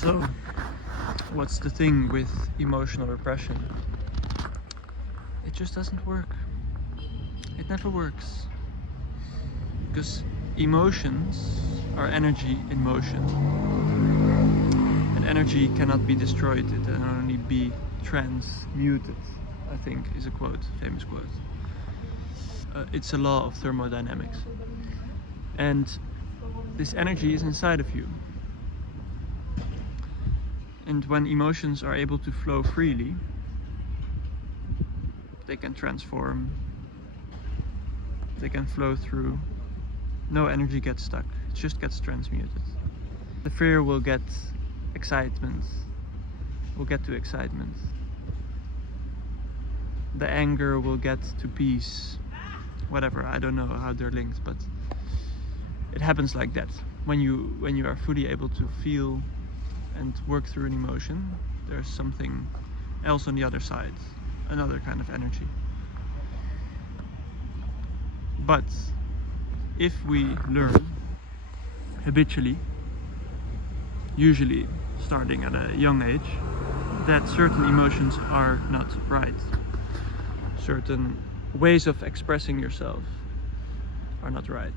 So, what's the thing with emotional repression? It just doesn't work. It never works. Because emotions are energy in motion. And energy cannot be destroyed, it can only be transmuted, I think is a quote, famous quote. It's a law of thermodynamics. And this energy is inside of you. And when emotions are able to flow freely, they can transform, they can flow through. No energy gets stuck, it just gets transmuted. The fear will get excitement, will get to excitement. The anger will get to peace. Whatever, I don't know how they're linked, but it happens like that. When you are fully able to feel and work through an emotion, there's something else on the other side, another kind of energy. But if we learn habitually, usually starting at a young age, that certain emotions are not right, certain ways of expressing yourself are not right.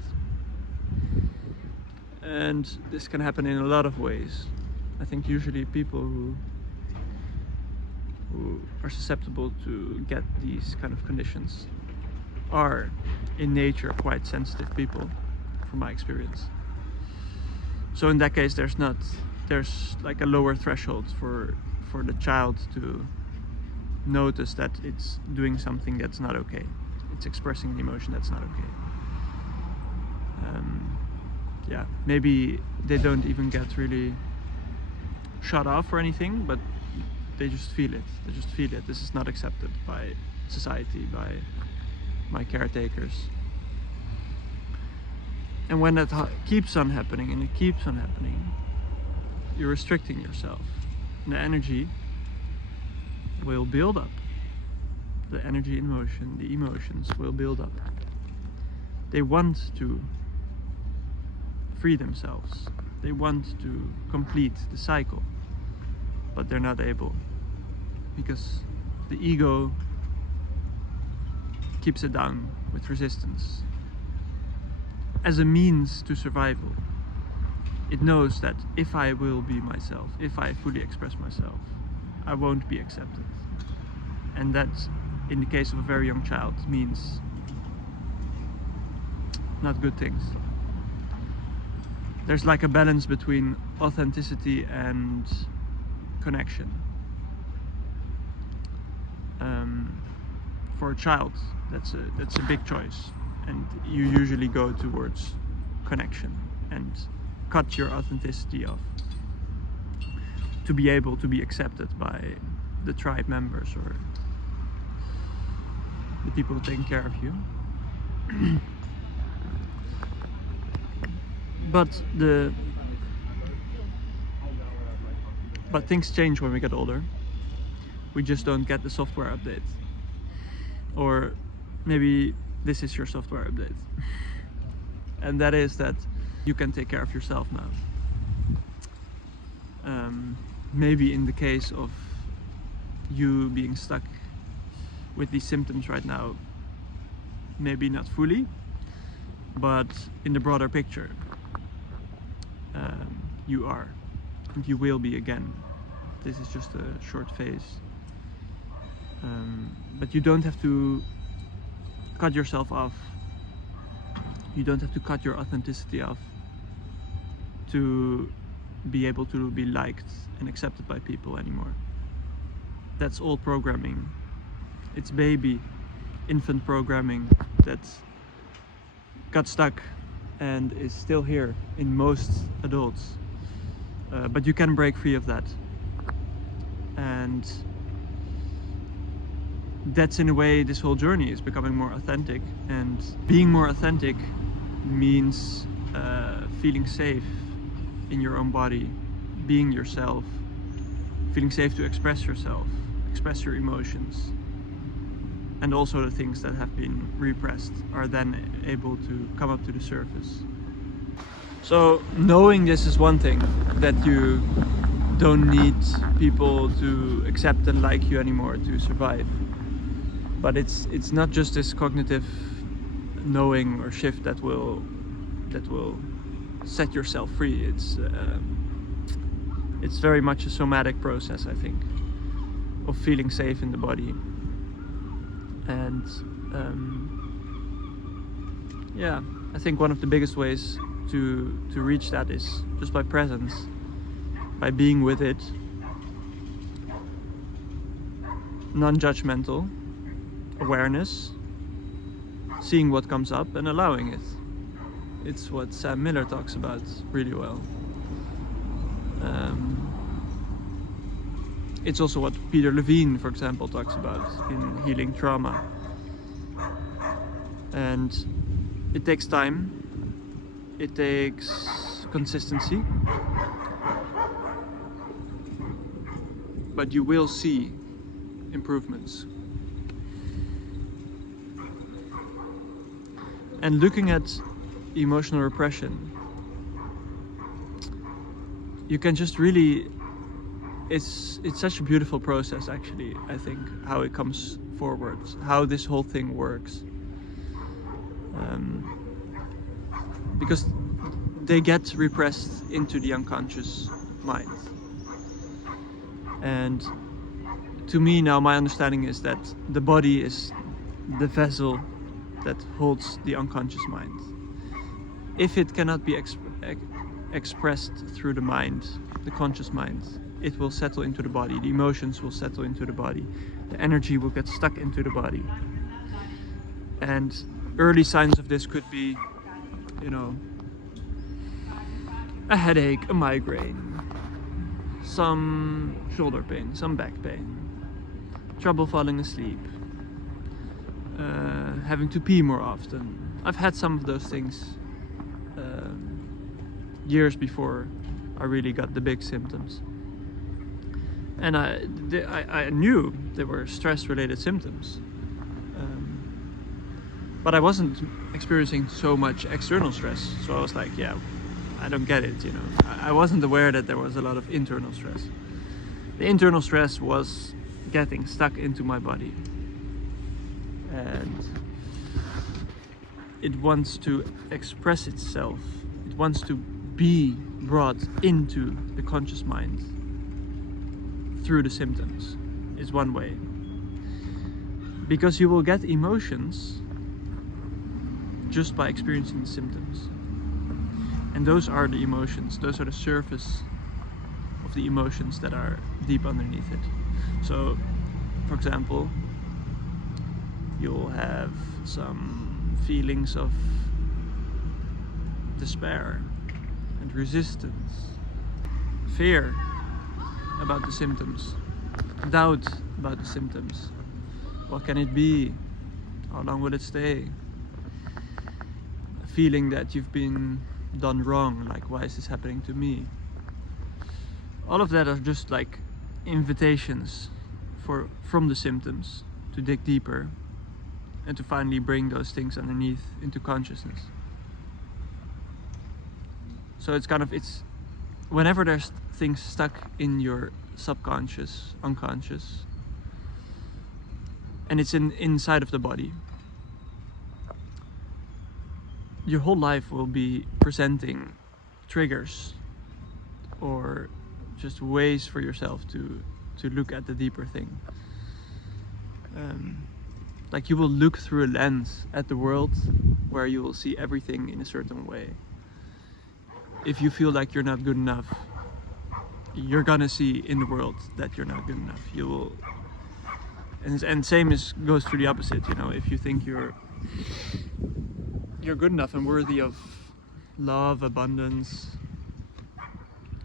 And this can happen in a lot of ways. I think usually people who are susceptible to get these kind of conditions are in nature quite sensitive people, from my experience. So in that case, there's like a lower threshold for the child to notice that it's doing something that's not okay. It's expressing an emotion that's not okay. Yeah, maybe they don't even get really shut off or anything, but they just feel it. They just feel it. This is not accepted by society, by my caretakers. And when that keeps on happening and it keeps on happening, you're restricting yourself. And the energy will build up. The energy in motion, the emotions will build up. They want to free themselves. They want to complete the cycle, but they're not able, because the ego keeps it down with resistance. As a means to survival, it knows that if I will be myself, if I fully express myself, I won't be accepted. And that, in the case of a very young child, means not good things. There's like a balance between authenticity and connection. For a child, that's a big choice, and you usually go towards connection and cut your authenticity off to be able to be accepted by the tribe members or the people taking care of you. But things change when we get older. We just don't get the software update. Or maybe this is your software update. And that is that you can take care of yourself now. Maybe in the case of you being stuck with these symptoms right now, maybe not fully, but in the broader picture, you are, and you will be again. This is just a short phase. But you don't have to cut yourself off. You don't have to cut your authenticity off to be able to be liked and accepted by people anymore. That's all programming. It's baby, infant programming that got stuck and is still here in most adults. But you can break free of that. And that's in a way this whole journey is becoming more authentic. And being more authentic means feeling safe in your own body, being yourself, feeling safe to express yourself, express your emotions. And also the things that have been repressed are then able to come up to the surface. So knowing this is one thing, that you don't need people to accept and like you anymore to survive. But it's not just this cognitive knowing or shift that will set yourself free. It's very much a somatic process, I think, of feeling safe in the body. And yeah, I think one of the biggest ways to reach that is just by presence, by being with it, non-judgmental awareness, seeing what comes up and allowing it. It's what Sam Miller talks about really well. It's also what Peter Levine, for example, talks about in healing trauma. And it takes time, it takes consistency, but you will see improvements. And looking at emotional repression, you can just really, it's such a beautiful process, actually, I think, how it comes forward, how this whole thing works. Because they get repressed into the unconscious mind. And to me now, my understanding is that the body is the vessel that holds the unconscious mind. If it cannot be expressed through the mind, the conscious mind, it will settle into the body, the emotions will settle into the body, the energy will get stuck into the body. And early signs of this could be, you know, a headache, a migraine, some shoulder pain, some back pain, trouble falling asleep, having to pee more often. I've had some of those things years before I really got the big symptoms. And I knew they were stress-related symptoms. But I wasn't experiencing so much external stress, so I was like, yeah, I don't get it, you know. I wasn't aware that there was a lot of internal stress. The internal stress was getting stuck into my body. And it wants to express itself. It wants to be brought into the conscious mind through the symptoms, is one way. Because you will get emotions just by experiencing the symptoms. And those are the emotions, those are the surface of the emotions that are deep underneath it. So, for example, you'll have some feelings of despair and resistance, fear about the symptoms, doubt about the symptoms. What can it be? How long will it stay? A feeling that you've been done wrong, like, why is this happening to me? All of that are just like invitations from the symptoms to dig deeper and to finally bring those things underneath into consciousness. So it's whenever there's things stuck in your subconscious, unconscious, and it's inside of the body, your whole life will be presenting triggers or just ways for yourself to look at the deeper thing. Like you will look through a lens at the world where you will see everything in a certain way. If you feel like you're not good enough, you're gonna see in the world that you're not good enough. You will, and same goes to the opposite. You know, if you think you're good enough and worthy of love, abundance,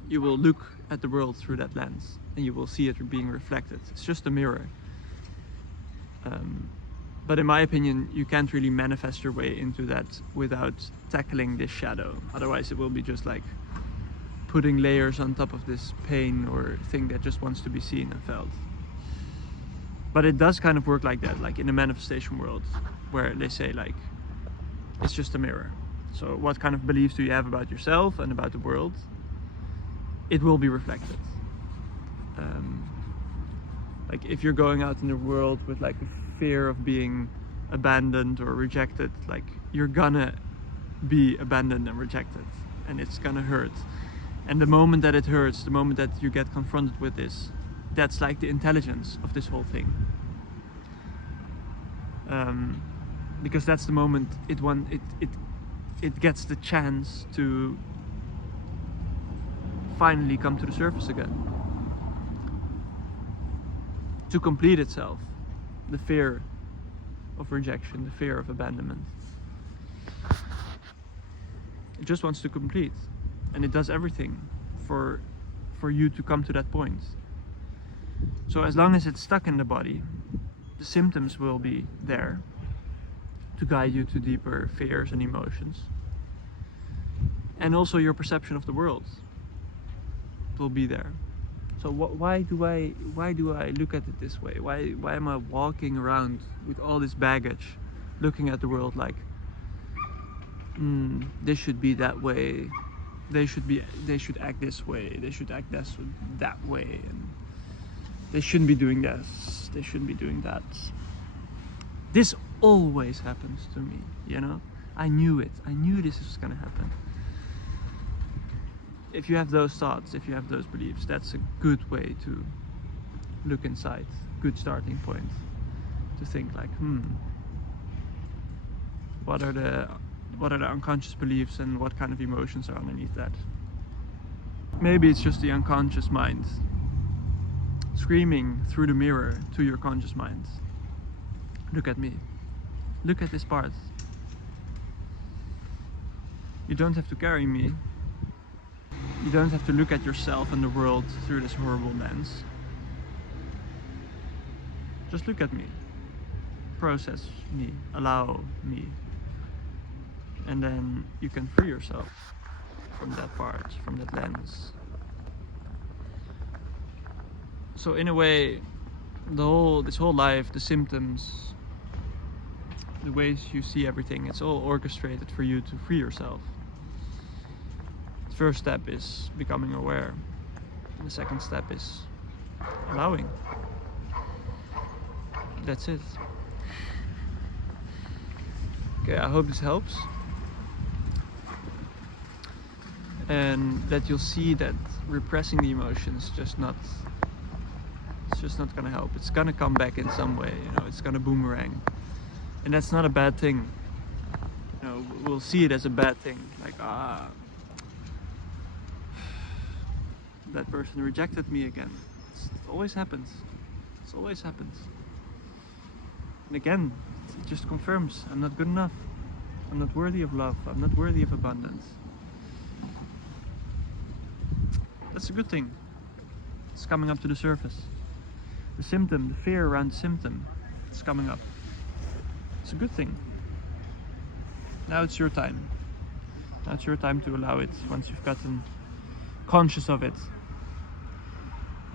you will look at the world through that lens and you will see it being reflected. It's just a mirror. But in my opinion, you can't really manifest your way into that without tackling this shadow. Otherwise it will be just like putting layers on top of this pain or thing that just wants to be seen and felt. But it does kind of work like that, like in the manifestation world, where they say like, it's just a mirror. So what kind of beliefs do you have about yourself and about the world? It will be reflected. Like if you're going out in the world with like a fear of being abandoned or rejected, like you're gonna be abandoned and rejected, and it's gonna hurt. And the moment that it hurts, the moment that you get confronted with this, that's like the intelligence of this whole thing. Because that's the moment it gets the chance to finally come to the surface again, to complete itself. The fear of rejection, the fear of abandonment. It just wants to complete, and it does everything for you to come to that point. So as long as it's stuck in the body, the symptoms will be there to guide you to deeper fears and emotions. And also your perception of the world will be there. So why do I look at it this way? Why am I walking around with all this baggage, looking at the world like, this should be that way, they should act this way, they should act that way, and they shouldn't be doing this, they shouldn't be doing that. This always happens to me, you know? I knew it. I knew this was gonna happen. If you have those thoughts, if you have those beliefs, that's a good way to look inside. Good starting point to think like, what are the unconscious beliefs and what kind of emotions are underneath that? Maybe it's just the unconscious mind screaming through the mirror to your conscious mind. Look at me. Look at this part. You don't have to carry me. You don't have to look at yourself and the world through this horrible lens. Just look at me. Process me. Allow me. And then you can free yourself from that part, from that lens. So in a way, this whole life, the symptoms, the ways you see everything, it's all orchestrated for you to free yourself. The first step is becoming aware, and the second step is allowing. That's it. Okay, I hope this helps, and that you'll see that repressing the emotions it's just not gonna help. It's gonna come back in some way, you know, it's gonna boomerang. And that's not a bad thing. You know, we'll see it as a bad thing. Like, that person rejected me again. It always happens. It always happens. And again, it just confirms I'm not good enough. I'm not worthy of love. I'm not worthy of abundance. That's a good thing. It's coming up to the surface. The symptom, the fear around the symptom, it's coming up. It's a good thing. Now it's your time. Now it's your time to allow it once you've gotten conscious of it.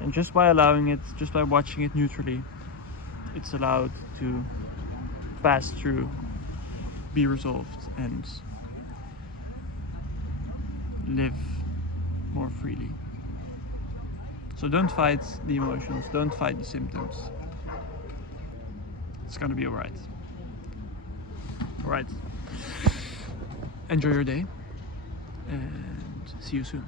And just by allowing it, just by watching it neutrally, it's allowed to pass through, be resolved, and live more freely. So don't fight the emotions, don't fight the symptoms. It's gonna be alright. Alright. Enjoy your day, and see you soon.